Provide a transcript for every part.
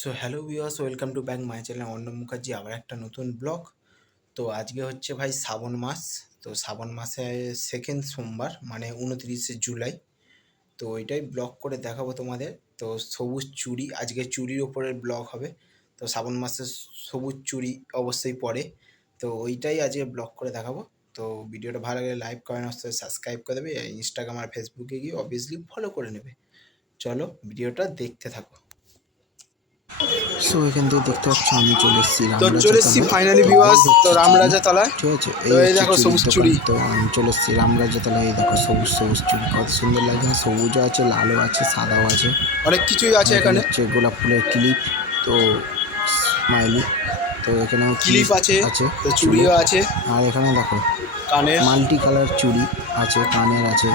So hello viewers, welcome to back my channel Arnab Mukherjee. আবার একটা নতুন ব্লগ। তো আজকে হচ্ছে ভাই শ্রাবণ মাস। তো শ্রাবণ মাসে সেকেন্ড সোমবার মানে 29শে জুলাই। তো ওইটাই ব্লগ করে দেখাবো তোমাদের। তো সবুজ চুড়ি, আজকে চুড়ির ওপরের ব্লগ হবে। তো শ্রাবণ মাসে সবুজ চুড়ি অবশ্যই পরে, তো ওইটাই আজকে ব্লগ করে দেখাবো। তো ভিডিওটা ভালো লাগলে লাইক করেন, অবশ্যই সাবস্ক্রাইব করে দেবে, ইনস্টাগ্রাম আর ফেসবুকে গিয়ে অবভিয়াসলি ফলো করে নেবে। চলো ভিডিওটা দেখতে থাকো। সো এখান থেকে দেখতে পাচ্ছ আমি চলে এসেছি তো রামরাজা চলে এসেছি তলায়। ফাইনালি তো ভিউয়ার্স, এই তো হচ্ছে রামরাজা তলায়। চুড়ি, ঠিক আছে? তো এই এই হচ্ছে দেখো চুড়ির সবুজ দোকান। চুড়ি। তো আমি চলে এসেছি রামরাজা তলায়। এই দেখো সবুজ সবুজ চুড়ি, কত সুন্দর লাগে। সবুজও আছে, লালও আছে, সাদাও আছে। অনেক কিছুই আছে আর এখানে এখানে। হচ্ছে গোলাপ ফুলের ক্লিপ, তো স্মাইলি। তো এখানেও ক্লিপ আছে, আছে তো চুলের। চুড়িও আছে, আর এখানে দেখো কানের। মাল্টি কালার চুড়ি আছে, কানের আছে।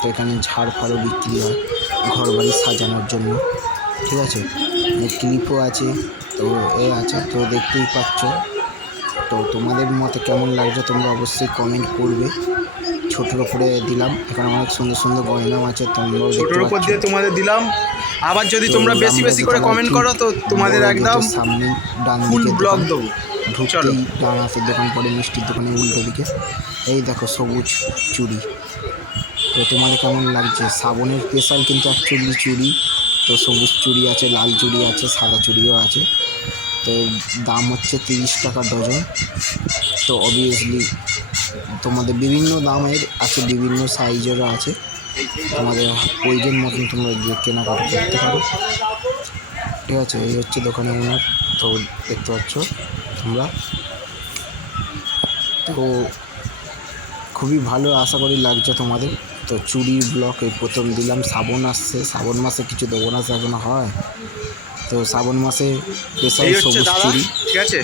তো এখানে ঝাড় ফাড়ও বিক্রি হয় ঘর বাড়ি সাজানোর জন্য, ঠিক আছে? ক্লিপও আছে, তো এ আছে। তো দেখতেই পাচ্ছ। তো তোমাদের মতে কেমন লাগছে তোমরা অবশ্যই কমেন্ট করবে। ছোটোর উপরে দিলাম, এখানে অনেক সুন্দর সুন্দর গয়নাও আছে, তোমরাও দেখতে ছোটোর উপর পাচ্ছ। দিয়ে তোমাদের দিলাম। আবার যদি তো তোমরা বেশি বেশি রামরাজা করে তলার কমেন্ট ঠিক করো তো তোমাদের বড় একদম গেটের সামনেই ডান ফুল দিকের ব্লগ দোকান। দেবো। চলো। ঢুকতেই ডান হাতের দোকান পড়ে, মিষ্টির দোকানে উল্টো দিকে। এই দেখো সবুজ চুড়ি। তো তোমাদের কেমন লাগছে? শ্রাবণের স্পেশাল কিন্তু অ্যাকচুয়ালি চুড়ি। তো সবুজ চুড়ি আছে, লাল চুড়ি আছে, সাদা চুড়িও আছে। তো দাম হচ্ছে 30 টাকা ডজন। তো অবভিয়াসলি তোমাদের বিভিন্ন দামের আছে, বিভিন্ন সাইজেরও আছে। তোমাদের প্রয়োজন মতন তোমরা গিয়ে কেনাকাটা করতে পারো, ঠিক আছে? এই হচ্ছে দোকানের ওনার। তো দেখতে পাচ্ছ তোমরা। তো খুবই ভালো, আশা করি লাগছে তোমাদের। তো চুড়ির ব্লক এই প্রথম দিলাম। শ্রাবণ আসছে, শ্রাবণ মাসে কিছু দেবো না এখনো হয়। তো শ্রাবণ মাসে স্পেশাল এই হচ্ছে সবুজ দাদা, চুড়ি ঠিক আছে?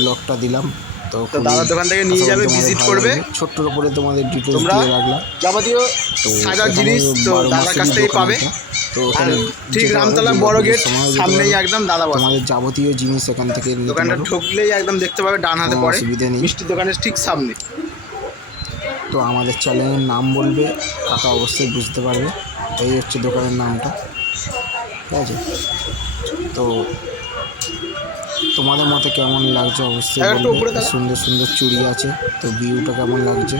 ব্লকটা দিলাম। তো তো খুবই দাদার দোকান থেকে আশা নিয়ে করি যাবে, তোমাদের ভিজিট ভালো করবে লাগবে। ছোট্টর ওপরে তোমাদের ডিটেলস তোমরা, দিয়ে রাখলাম। যাবতীয় তো সাজার এখানে জিনিস তো 12 দাদার কাছ মাসেরই থেকেই দোকান পাবে। এটা। তো আর এখানে ঠিক যেতে পারো, রামতলা বড় দুর্গাপুজোর গেট সময়ও যেতে সামনেই পারো। একদম দাদা বসে। তোমাদের যাবতীয় জিনিস এখান থেকে নিতে দোকানটা পারো, ঢুকলেই একদম দেখতে পাবে ডান হাতে কোনো পড়ে, অসুবিধা নেই। মিষ্টির দোকানের ঠিক সামনে। তো আমাদের চ্যানেলের নাম বলবে, কাকা অবশ্যই বুঝতে পারবে। এই হচ্ছে দোকানের নামটা, ঠিক আছে? তো তোমাদের মতে কেমন লাগছে অবশ্যই একটু বলবে। উপরে দাদা। সুন্দর সুন্দর চুড়ি আছে, তো ভিউটা কেমন লাগছে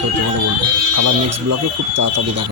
তো তোমাদের বলবে। আবার নেক্সট ব্লগে খুব তাড়াতাড়ি দেখা।